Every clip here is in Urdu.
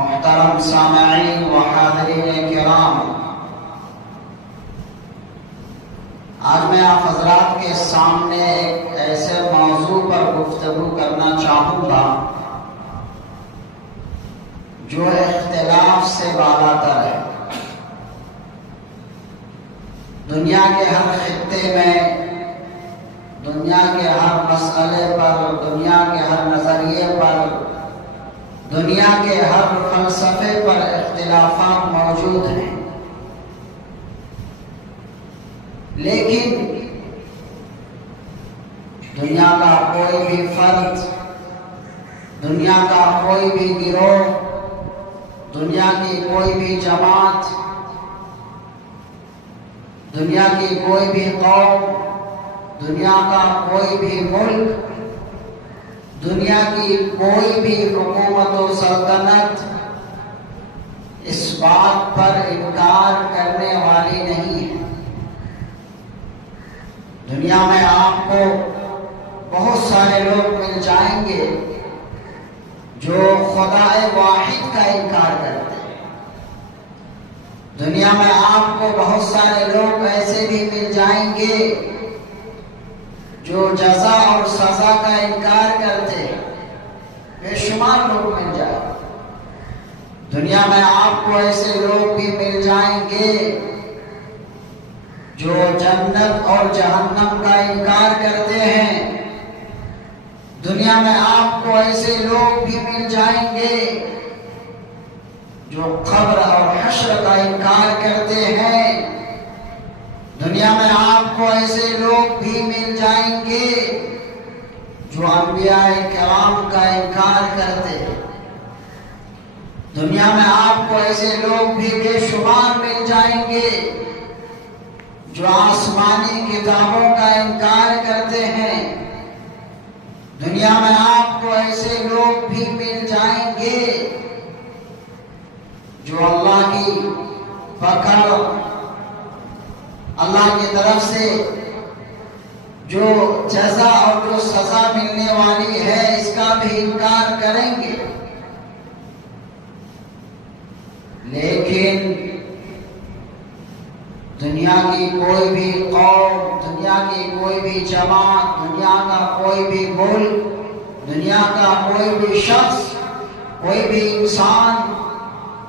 محترم سامعین و حاضرین کرام، آج میں آپ حضرات کے سامنے ایک ایسے موضوع پر گفتگو کرنا چاہوں گا جو اختلاف سے بالا تر ہے۔ دنیا کے ہر خطے میں، دنیا کے ہر مسئلے پر، دنیا کے ہر نظریے پر، دنیا کے ہر فلسفے پر اختلافات موجود ہیں، لیکن دنیا کا کوئی بھی فرد، دنیا کا کوئی بھی گروہ، دنیا کی کوئی بھی جماعت، دنیا کی کوئی بھی قوم، دنیا کا کوئی بھی ملک، دنیا کی کوئی بھی حکومت و سلطنت اس بات پر انکار کرنے والی نہیں ہے۔ دنیا میں آپ کو بہت سارے لوگ مل جائیں گے جو خدا واحد کا انکار کرتے ہیں۔ دنیا میں آپ کو بہت سارے لوگ ایسے بھی مل جائیں گے جو جزا اور سزا کا انکار کرتے ہیں، بے شمار لوگ مل جائیں۔ دنیا میں آپ کو ایسے لوگ بھی مل جائیں گے جو جنت اور جہنم کا انکار کرتے ہیں۔ دنیا میں آپ کو ایسے لوگ بھی مل جائیں گے جو قبر اور حشر کا انکار کرتے ہیں۔ دنیا میں آپ کو ایسے لوگ بھی مل جائیں گے جو انبیاء کرام کا انکار کرتے ہیں۔ دنیا میں آپ کو ایسے لوگ بھی بے شمار مل جائیں گے جو آسمانی کتابوں کا انکار کرتے ہیں۔ دنیا میں آپ کو ایسے لوگ بھی مل جائیں گے جو اللہ کی پکڑ، اللہ کی طرف سے جو جزا اور جو سزا ملنے والی ہے اس کا بھی انکار کریں گے۔ لیکن دنیا کی کوئی بھی قوم، دنیا کی کوئی بھی جماعت، دنیا کا کوئی بھی ملک، دنیا کا کوئی بھی شخص، کوئی بھی انسان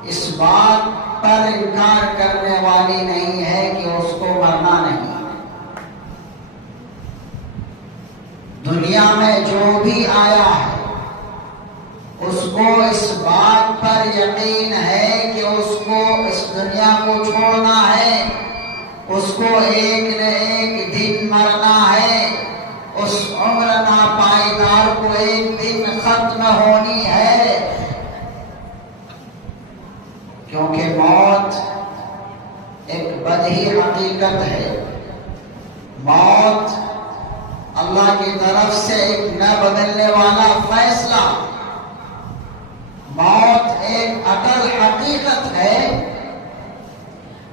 اس بات پر انکار کرنے والی نہیں ہے کہ اس کو مرنا نہیں۔ دنیا میں جو بھی آیا ہے اس کو اس بات پر یقین ہے کہ اس کو اس دنیا کو چھوڑنا ہے، اس کو ایک نہ ایک دن مرنا ہے، اس عمر ناپائیدار کو ایک دن ختم ہونی ہے، کیونکہ موت ایک بدہی حقیقت ہے۔ موت اللہ کی طرف سے ایک نہ بدلنے والا فیصلہ، موت ایک اٹل حقیقت ہے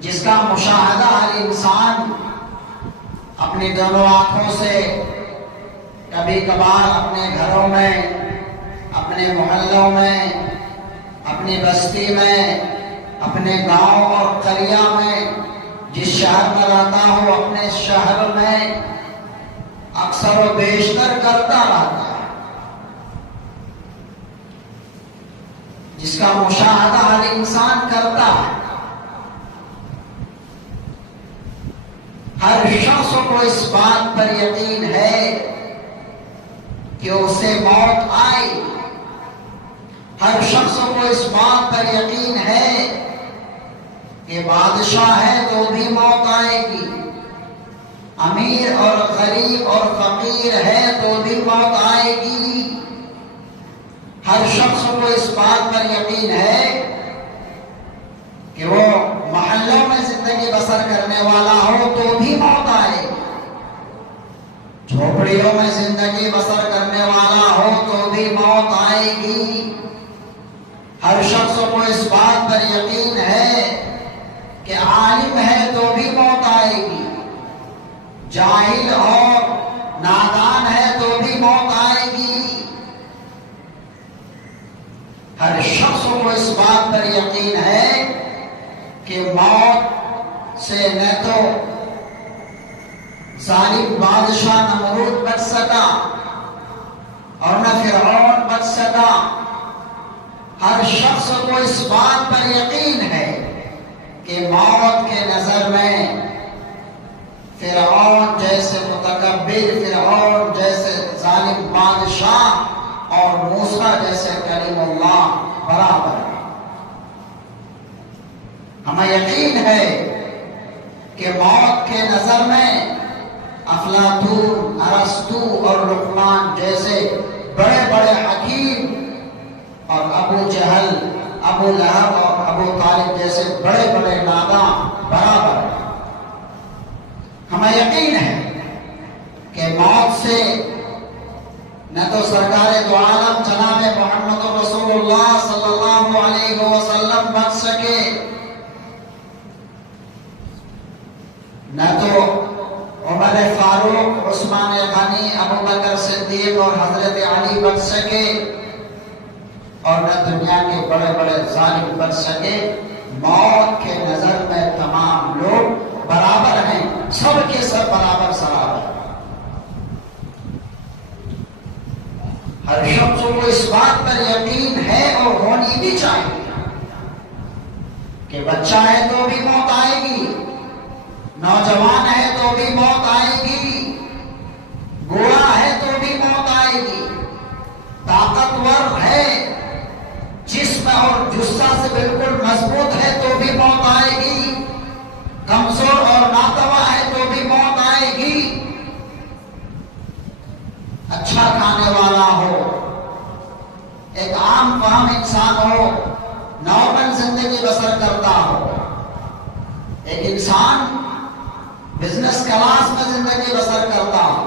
جس کا مشاہدہ ہر انسان اپنی دونوں آنکھوں سے کبھی کبھار اپنے گھروں میں، اپنے محلوں میں، اپنی بستی میں، اپنے گاؤں اور قریہ میں، جس شہر میں رہتا ہو اپنے شہر میں اکثر و بیشتر کرتا رہتا ہے، جس کا مشاہدہ ہر انسان کرتا ہے۔ ہر شخص کو اس بات پر یقین ہے کہ اسے موت آئے، ہر شخص کو اس بات پر یقین ہے کہ بادشاہ ہے تو بھی موت آئے گی، امیر اور غریب اور فقیر ہے تو بھی موت آئے گی۔ ہر شخص کو اس بات پر یقین ہے کہ وہ محلوں میں زندگی بسر کرنے والا ہو تو بھی موت آئے گی، جھوپڑیوں میں زندگی بسر کرنے والا ہو تو بھی موت آئے گی۔ ہر شخص کو اس بات پر یقین ہے کہ عالم ہے تو بھی موت آئے گی، جاہل اور نادان ہے تو بھی موت آئے گی۔ ہر شخص کو اس بات پر یقین ہے کہ موت سے نہ تو ظالم بادشاہ نمرود بچ سکا اور نہ فرعون بچ سکا. ہر شخص کو اس بات پر یقین ہے کہ موت کے نظر میں فرعون جیسے متکبر، فرعون جیسے ظالم بادشاہ اور موسیٰ جیسے کلیم اللہ برابر ہے. ہمیں یقین ہے کہ موت کے نظر میں افلاطون، ارسطو اور لقمان جیسے بڑے بڑے حکیم اور ابو جہل، ابو لہب اور ابو طالب جیسے بڑے بڑے ناداں برابر ہیں. ہمیں یقین ہے کہ موت سے نہ تو سرکار دو عالم جناب محمد رسول اللہ صلی اللہ علیہ وسلم بچ سکے، نہ تو عمر فاروق، عثمان غنی، ابو بکر صدیق اور حضرت علی بچ سکے، اور نہ دنیا کے بڑے بڑے ظالم بچ سکے. موت کے نظر میں تمام لوگ برابر ہیں، سب کے سب برابر سرابر ہیں. ہر شخص کو اس بات پر یقین ہے اور ہونی بھی چاہیے کہ بچہ ہے تو بھی موت آئے گی، نوجوان ہے تو بھی موت آئے گی، بوڑھا ہے تو بھی موت آئے گی، طاقتور ہے، جسم اور جثہ سے بالکل مضبوط ہے تو بھی موت آئے گی، کمزور اور ناتوا ہے تو بھی موت آئے گی. اچھا کھانے والا ہو، ایک عام فہم انسان ہو، نارمل زندگی بسر کرتا ہو، ایک انسان بزنس کلاس میں زندگی بسر کرتا ہو،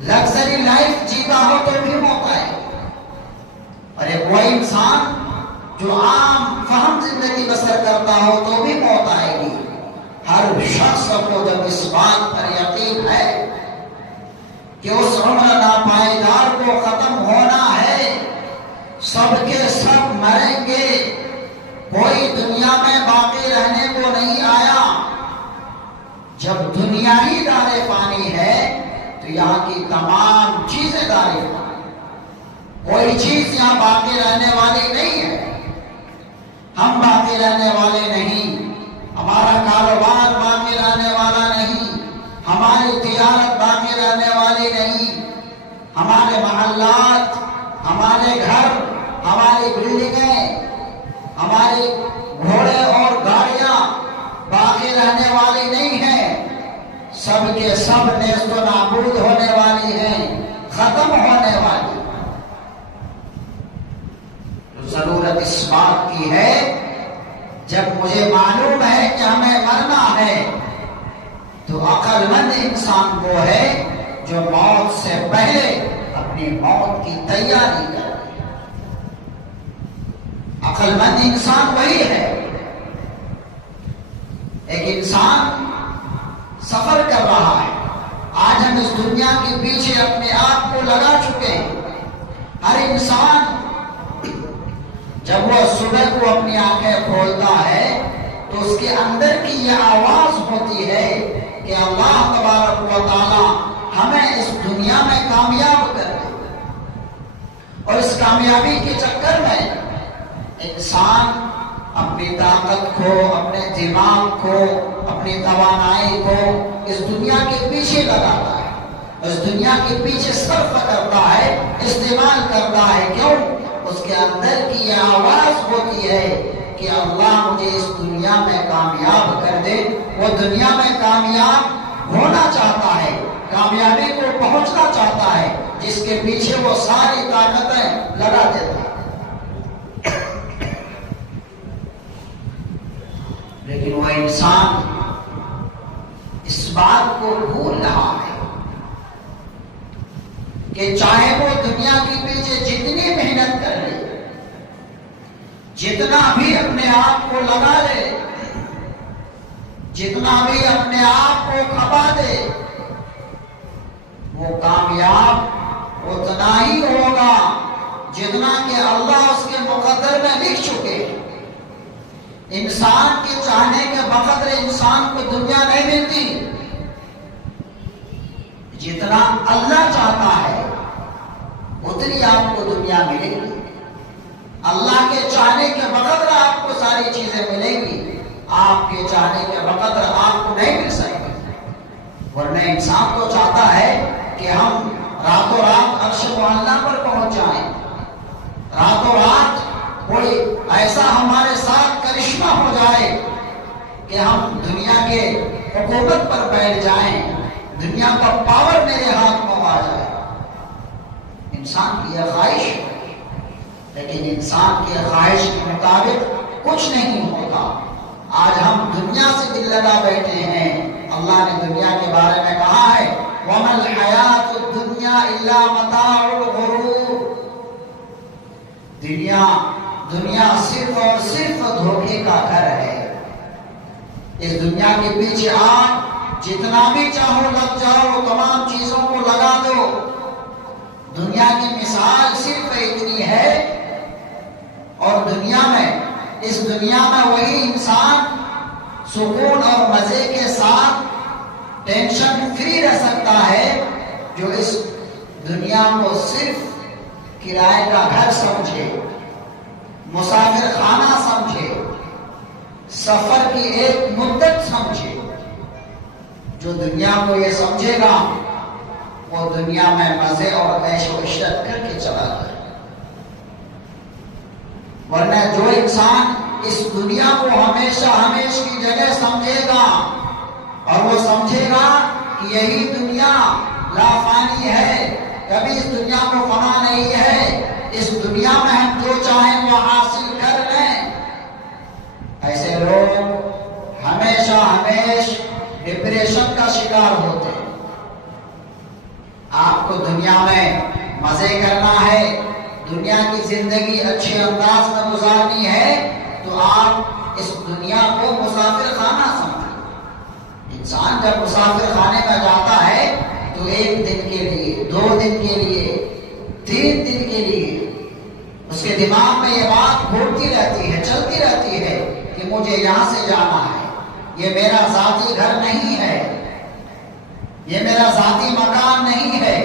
لگژری لائف جیتا ہو تو بھی موت آئے گی. اور ایک وہ انسان جو عام فہم زندگی بسر کرتا ہو تو بھی موت آئے گی. ہر شخص کو جب اس بات پر یقین ہے کہ اس عمر ناپائیدار کو ختم ہونا ہے، سب کے سب مریں گے، کوئی دنیا میں باقی رہنے کو نہیں آیا. جب دنیا ہی دار فانی ہے تو یہاں کی تمام چیزیں دار فانی، کوئی چیز یہاں باقی رہنے والی نہیں ہے. ہم باقی رہنے والے نہیں، ہمارا کاروبار باقی رہنے والا نہیں، ہماری تجارت باقی رہنے والی نہیں، ہمارے محلات، ہمارے گھر، ہماری بلڈنگیں، ہماری گھوڑے اور گاڑیاں باقی رہنے والی نہیں ہیں. سب کے سب نیست و نابود ہونے والی ہیں، ختم ہونے والی. ضرورت اس بات کی ہے جب مجھے معلوم ہے کہ ہمیں مرنا ہے تو عقل مند انسان وہ ہے جو موت سے پہلے اپنی موت کی تیاری کرے. عقل مند انسان وہی ہے. ایک انسان سفر کر رہا ہے، آج ہم اس دنیا کے پیچھے اپنے آپ کو لگا چکے ہیں. ہر انسان جب وہ صبح کو اپنی آنکھیں کھولتا ہے تو اس کے اندر کی یہ آواز ہوتی ہے کہ اللہ تبارک و تعالی ہمیں اس دنیا میں کامیاب کر دے. اور اس کامیابی کے چکر میں انسان اپنی طاقت کو، اپنے دماغ کو، اپنی توانائی کو اس دنیا کے پیچھے لگاتا ہے، اس دنیا کے پیچھے صرف کرتا ہے، استعمال کرتا ہے. کیوں؟ اس کے اندر کی یہ آواز ہوتی ہے کہ اللہ مجھے اس دنیا میں کامیاب کر دے. وہ دنیا میں کامیاب ہونا چاہتا ہے، کامیابی کو پہنچنا چاہتا ہے، جس کے پیچھے وہ ساری طاقتیں لگا دیتا ہے. لیکن وہ انسان اس بات کو بھول رہا ہے کہ چاہے وہ دنیا کے پیچھے جتنی محنت کر لے، جتنا بھی اپنے آپ کو لگا لے، جتنا بھی اپنے آپ کو کھپا دے، وہ کامیاب اتنا ہی ہوگا جتنا کہ اللہ اس کے مقدر میں لکھ چکے. انسان کے چاہنے کے بقدر انسان کو دنیا نہیں ملتی. جتنا اللہ چاہتا ہے اتنی آپ کو دنیا ملے گی. اللہ کے چاہنے کے بقدر آپ کو ساری چیزیں ملیں گی. آپ کے چاہنے کے بقدر آپ کو نہیں مل سکے. ورنہ انسان تو چاہتا ہے کہ ہم راتوں رات عرش معلیٰ پر پہنچ جائیں. راتوں رات کوئی ایسا ہمارے ساتھ کرشمہ ہو جائے کہ ہم دنیا کے حکومت پر بیٹھ جائیں. دنیا کا پاور میرے ہاتھ میں آ جائے. انسان کی یہ خواہش ہے، لیکن انسان کی خواہش کے مطابق کچھ نہیں ہوتا. آج ہم دنیا سے دل لگا بیٹھے ہیں. اللہ نے دنیا کے بارے میں کہا ہے وَمَا الْحَيَاةُ الدُّنْيَا إِلَّا مَتَاعُ الْغُرُورِ. دنیا صرف اور صرف دھوکے کا گھر ہے. اس دنیا کے پیچھے آپ جتنا بھی چاہو لگ جاؤ، تمام چیزوں کو لگا دو. دنیا کی مثال صرف اتنی ہے. اور اس دنیا میں وہی انسان سکون اور مزے کے ساتھ ٹینشن فری رہ سکتا ہے جو اس دنیا کو صرف کرائے کا گھر سمجھے، مسافر خانہ سمجھے، سفر کی ایک مدت سمجھے. جو دنیا کو یہ سمجھے گا وہ دنیا میں مزے اور عیش و عشرت کر کے چلا جائے. ورنہ جو انسان اس دنیا کو ہمیشہ ہمیش کی جگہ سمجھے گا اور وہ سمجھے گا کہ یہی دنیا لا فانی ہے، کبھی اس دنیا کو فنا نہیں ہے، اس دنیا میں ہم جو چاہیں وہ حاصل کر لیں، ایسے لوگ ہمیشہ ہمیش ڈپریشن کا شکار ہوتے ہیں. آپ کو دنیا میں مزے کرنا ہے، دنیا کی زندگی اچھے انداز میں گزارنی ہے، تو آپ اس دنیا کو مسافر خانہ سمجھیں. انسان جب مسافر خانے میں جاتا ہے تو 1 دن کے لیے، 2 دن کے لیے، 3 دن کے لیے اس کے دماغ میں یہ بات گھومتی رہتی ہے، چلتی رہتی ہے کہ مجھے یہاں سے جانا ہے. یہ میرا ذاتی گھر نہیں ہے، یہ میرا ذاتی مکان نہیں ہے،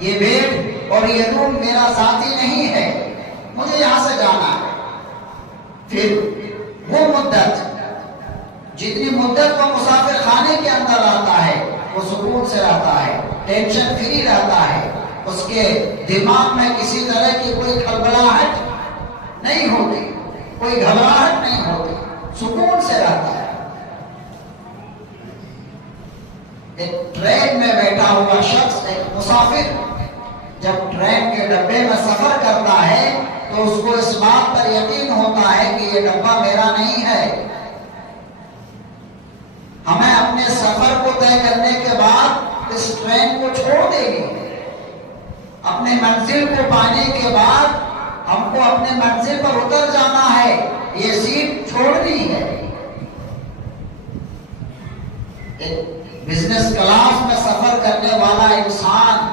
یہ بیڈ اور یہ روم میرا ذاتی نہیں ہے، مجھے یہاں سے جانا ہے. پھر وہ مدت، جتنی مدت وہ مسافر خانے کے اندر رہتا ہے وہ سکون سے رہتا ہے، ٹینشن فری رہتا ہے. اس کے دماغ میں کسی طرح کی کوئی کھلبلاہٹ نہیں ہوتی، کوئی گھبراہٹ نہیں ہوتی، سکون سے رہتا ہے. ایک ٹرین میں بیٹھا ہوا شخص، ایک مسافر جب ٹرین کے ڈبے میں سفر کرتا ہے تو اس کو اس بات پر یقین ہوتا ہے کہ یہ ڈبہ میرا نہیں ہے. ہمیں اپنے سفر کو طے کرنے کے بعد اس ٹرین کو چھوڑ دیں گے. اپنے منزل کو پانے کے بعد ہم کو اپنے منزل پر اتر جانا ہے، یہ سیٹ چھوڑنی ہے. ایک بزنس کلاس میں سفر کرنے والا انسان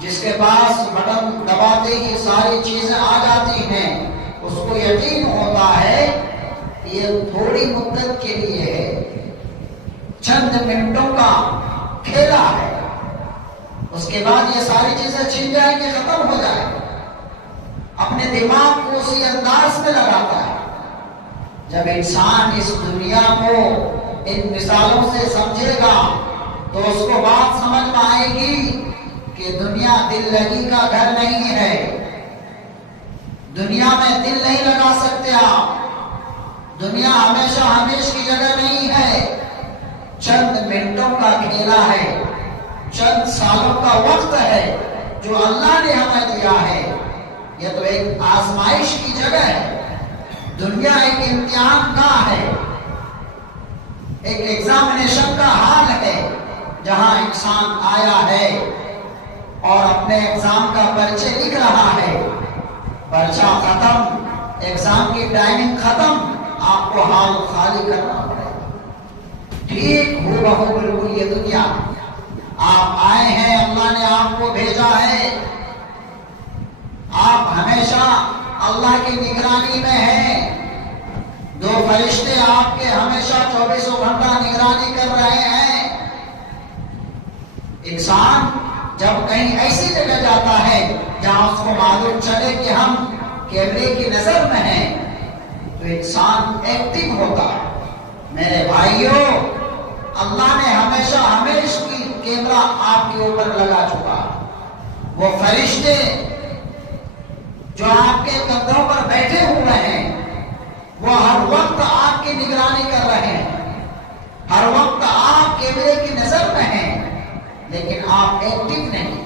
جس کے پاس بٹن دباتے ہی ساری چیزیں آ جاتی ہیں، اس کو یقین ہوتا ہے کہ یہ تھوڑی مدت کے لیے ہے، چند منٹوں کا کھیلا ہے، اس کے بعد یہ ساری چیزیں چھن جائیں گے، ختم ہو جائے. اپنے دماغ کو اسی انداز میں لگاتا ہے. جب انسان اس دنیا کو ان مثالوں سے سمجھے گا تو اس کو بات سمجھ میں آئے گی کہ دنیا دل لگی کا گھر نہیں ہے. دنیا میں دل نہیں لگا سکتے آپ. دنیا ہمیشہ ہمیش کی جگہ نہیں ہے. چند منٹوں کا کھیلا ہے، چند سالوں کا وقت ہے جو اللہ نے ہمیں دیا ہے. یہ تو ایک آزمائش کی جگہ ہے. دنیا ایک امتحان کا ہے، ایک ایگزامینیشن کا حال ہے جہاں انسان آیا ہے اور اپنے ایگزام کا پرچے لکھ رہا ہے. پرچہ ختم، ایگزام کی ٹائمنگ ختم، آپ کو حال خالی کرنا پڑے. ٹھیک ہو بہو بالکل یہ دنیا. آپ آئے ہیں، اللہ نے آپ کو بھیجا ہے، آپ ہمیشہ اللہ کی نگرانی میں ہیں، دو فرشتے آپ کے ہمیشہ 24 گھنٹہ نگرانی کر رہے ہیں۔ انسان جب کہیں ایسی جگہ جاتا ہے جہاں اس کو معلوم چلے کہ ہم کیمرے کی نظر میں ہیں تو انسان ایکٹیو ہوتا ہے۔ میرے بھائیوں، اللہ نے ہمیشہ کی کیمرہ آپ کے اوپر لگا چکا۔ وہ فرشتے جو آپ کے کندھوں پر بیٹھے ہوئے ہیں وہ ہر وقت آپ کی نگرانی کر رہے ہیں، ہر وقت آپ کیمرے کی نظر میں ہیں، لیکن آپ ایکٹیو نہیں۔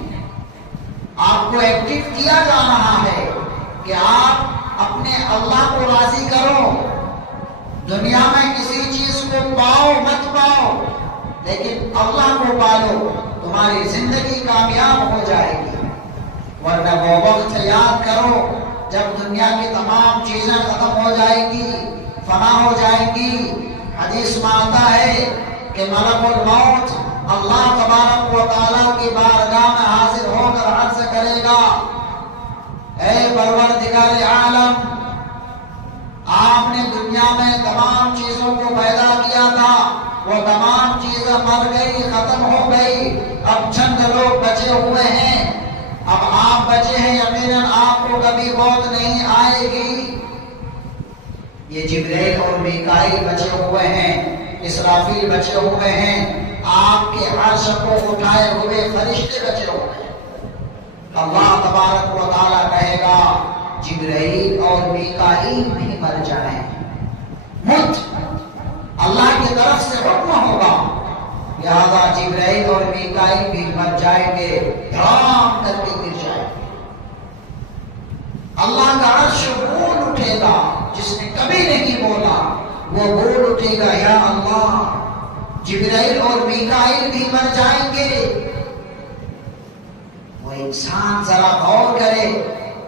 آپ کو ایکٹیو کیا جا رہا ہے کہ آپ اپنے اللہ کو راضی کرو۔ دنیا میں کسی چیز کو پاؤ مت پاؤ، لیکن اللہ کو پالو، تمہاری زندگی کامیاب ہو جائے گی۔ ورنہ وہ وقت یاد کرو جب دنیا کی تمام چیزیں ختم ہو جائیں گی، فنا ہو جائیں گی۔ حدیث میں آتا ہے کہ ملک الموت اللہ تبارک و تعالیٰ کی بارگاہ میں حاضر ہو کر عرض کرے گا، اے پروردگار عالم، آپ نے دنیا میں تمام چیزوں کو پیدا کیا تھا، وہ تمام چیزیں مر گئی، ختم ہو گئی، اب چند لوگ بچے ہوئے ہیں، اب آپ بچے ہیں، یقیناً آپ کو کبھی موت نہیں آئے گی۔ یہ جبرائیل اور میکائیل بچے ہوئے ہیں، اسرافیل بچے ہوئے ہیں، آپ کے عرش کو اٹھائے ہوئے فرشتے بچے ہوئے ہیں۔ اللہ تبارک و تعالیٰ کہے گا جبرائیل اور میکائیل بھی مر جائیں، مت اللہ کی طرف سے حکم ہوگا، لہذا جبرائیل اور میکائیل بھی مر جائیں گے، دھڑام کر کے گر جائیں گے۔ اللہ کا عرش بول اٹھے گا، جس نے کبھی نہیں بولا وہ بول اٹھے گا، یا اللہ۔ جبرائیل اور میکائیل بھی مر جائیں گے۔ وہ انسان ذرا غور کرے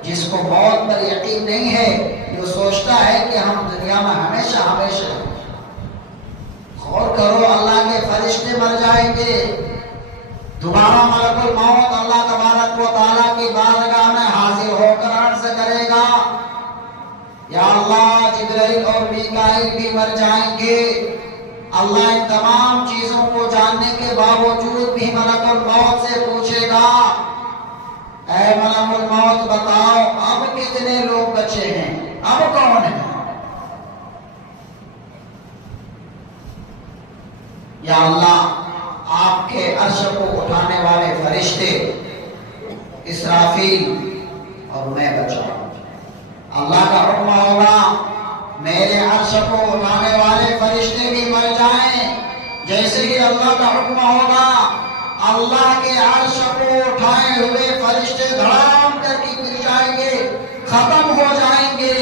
جس کو موت پر یقین نہیں ہے، جو سوچتا ہے کہ ہم دنیا میں ہمیشہ ہمیشہ۔ غور کرو، اللہ کے فرشتے مر جائیں گے، دوبارہ ملک الموت اللہ تبارک و تعالیٰ کی بارگاہ میں حاضر ہو کر عرض کرے گا، یا اللہ جبرائیل اور میکائیل بھی مر جائیں گے۔ اللہ ان تمام چیزوں کو جاننے کے باوجود بھی ملک الموت سے پوچھے گا، اے ملک الموت بتاؤ اب کتنے لوگ بچے ہیں، اب کون ہیں؟ یا اللہ آپ کے عرش کو اٹھانے والے فرشتے اسرافیل اور میں بچا ہوں۔ اللہ کا حکم ہوگا میرے عرش کو اٹھانے والے فرشتے بھی مر جائیں۔ جیسے ہی اللہ کا حکم ہوگا اللہ کے عرش کو اٹھائے ہوئے فرشتے دھڑام کر کے گر جائیں گے، ختم ہو جائیں گے۔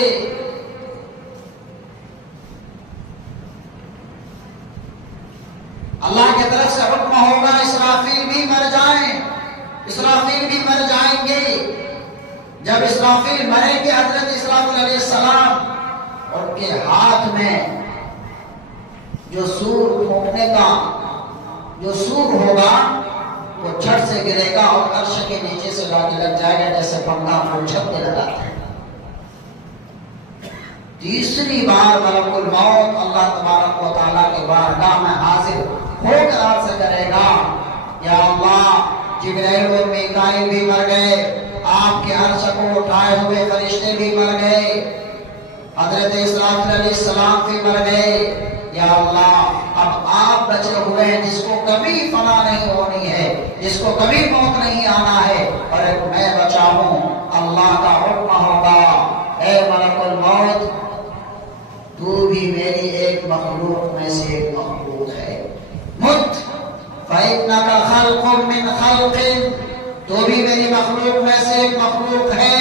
اللہ کی طرف سے حکم ہوگا اسرافیل بھی مر جائیں، اسرافیل بھی مر جائیں گے۔ جب اسرافیل مریں گے، حضرت اسرافیل علیہ السلام ان کے ہاتھ میں جو سور پھونکنے کا جو سور ہوگا وہ چھٹ سے گرے گا اور عرش کے نیچے سے جا کے لگ جائے گا، جیسے پنکھا پھول چھت پہ لگاتے ہیں۔ تیسری بار ملک الموت اللہ تبارک و تعالیٰ کے بارگاہ میں حاضر ہو کر عرض کرے گا، یا اللہ جبرائیل اور میکائیل بھی مر گئے، آپ کے عرش کو اٹھائے ہوئے فرشتے بھی مر گئے، حضرت اسرافیل علیہ السلام بھی مر گئے، یا اللہ اب آپ بچے ہوئے ہیں جس کو کبھی فنا نہیں ہونی ہے، جس کو کبھی موت نہیں آنا ہے، اور ایک میں بچا ہوں۔ اللہ کا حکم ہوگا، اے ملک الموت تو بھی میری ایک مخلوق میں سے ایک مخلوق ہے، مت فَإِنَّكَ خَلْقٌ مِّنْ خَلْقٍ، تو بھی میری مخلوق میں سے ایک مخلوق ہے۔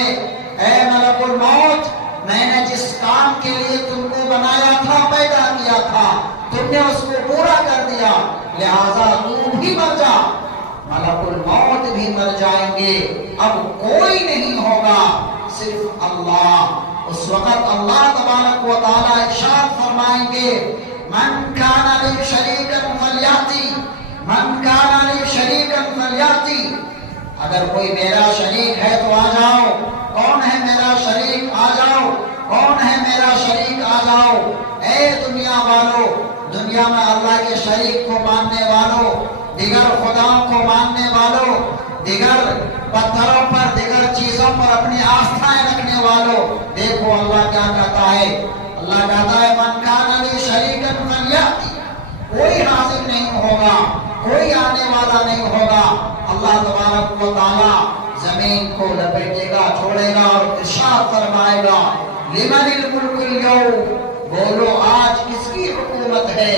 اے ملک الموت میں نے جس کام کے لیے تم کو بنایا تھا، پیدا کیا تھا، تم نے اس کو پورا کر دیا، لہذا تو بھی مر جا۔ ملک الموت بھی مر جائیں گے، اب کوئی نہیں ہوگا، صرف اللہ۔ اس وقت اللہ تبارک و تعالیٰ ارشاد فرمائیں گے، من کان لی شریکا فلیاتی، من کان لی شریکا فلیاتی، اگر کوئی میرا شریک ہے تو آ جاؤ، کون ہے میرا شریک آ جاؤ، کون ہے میرا شریک آ جاؤ۔ اے دنیا والو، دنیا میں اللہ کے شریک کو ماننے والوں، دیگر خداؤں کو ماننے والوں، دیگر پتھروں پر، دیگر چیزوں پر اپنی آستھائیں رکھنے والوں، دیکھو اللہ کیا کہتا ہے۔ اللہ کہتا ہے من کان لی شریکا فلیأتی، کوئی حاضر نہیں ہوگا، کوئی آنے والا نہیں ہوگا۔ اللہ تبارک و تعالیٰ زمین کو لپیٹے گا، چھوڑے گا اور ارشاد فرمائے گا لمن الملک اليوم، بولو آج کس کی حکومت ہے،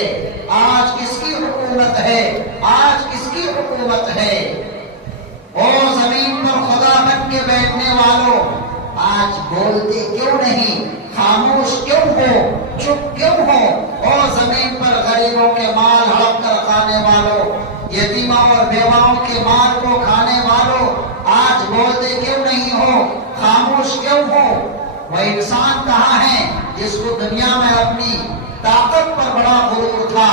آج کس کی حکومت ہے، آج کس کی حکومت ہے۔ او زمین پر خدا بن کے بیٹھنے والوں، آج بولتے کیوں نہیں، خاموش کیوں ہو، چپ کیوں ہو؟ او زمین پر غریبوں کے مال ہڑپ کر کھانے والوں، یتیموں اور بیواؤں کے مال کو کھانے والوں، آج بولتے کیوں نہیں ہو، خاموش کیوں ہو؟ وہ انسان کہاں ہے جس کو دنیا میں اپنی طاقت پر بڑا غرور تھا؟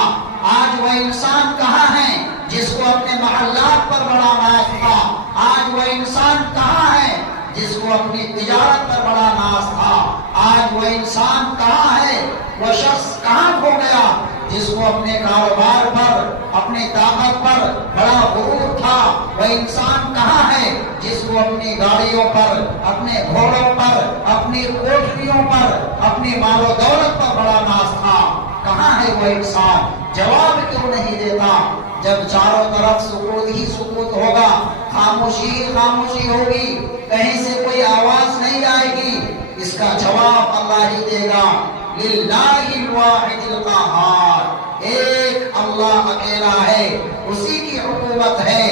آج وہ انسان کہاں ہے جس کو اپنے محلات پر بڑا ناز تھا؟ آج وہ انسان کہاں ہے جس کو اپنی تجارت پر بڑا ناز تھا؟ آج وہ انسان کہاں ہے، وہ شخص کہاں کھو گیا جس کو اپنے کاروبار پر، اپنی طاقت پر بڑا غرور تھا؟ وہ انسان کہاں ہے جس کو اپنی گاڑیوں پر، اپنے گھوڑوں پر، اپنی کوٹھریوں پر، اپنی مال و دولت پر بڑا ناز تھا؟ کہاں ہے وہ انسان؟ جواب کیوں نہیں دیتا؟ جب چاروں طرف سکوت ہی سکوت ہوگا، خاموشی ہی خاموشی ہوگی، کہیں سے کوئی آواز نہیں آئے گی، اس کا جواب اللہ ہی دے گا۔ للہ الواحد القہار، ایک اللہ اکیلا ہے، اسی کی حکومت ہے،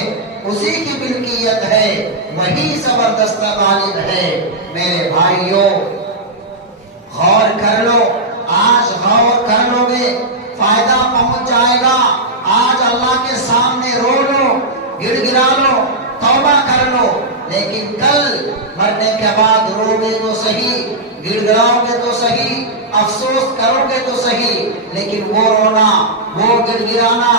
اسی کی ملکیت ہے، وہی زبردست غالب ہے۔ میرے بھائیوں غور کر لو، آج غور کر لو گے فائدہ پہنچ جائے گا۔ آج اللہ کے سامنے رو لو، گڑ گڑا لو، توبہ کر لو، لیکن کل مرنے کے بعد رو گے تو صحیح، گڑ گڑاؤ گے تو صحیح، افسوس کرو گے تو صحیح، لیکن وہ رونا، وہ گڑ گڑانا،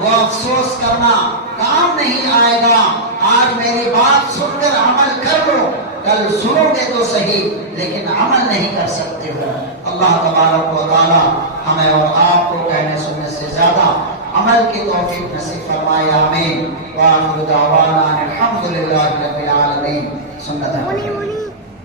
وہ افسوس کرنا کام نہیں آئے گا۔ آج میری بات سن کر عمل کر لو، کل سنو گے تو صحیح لیکن عمل نہیں کر سکتے ہو۔ اللہ تبارک و تعالیٰ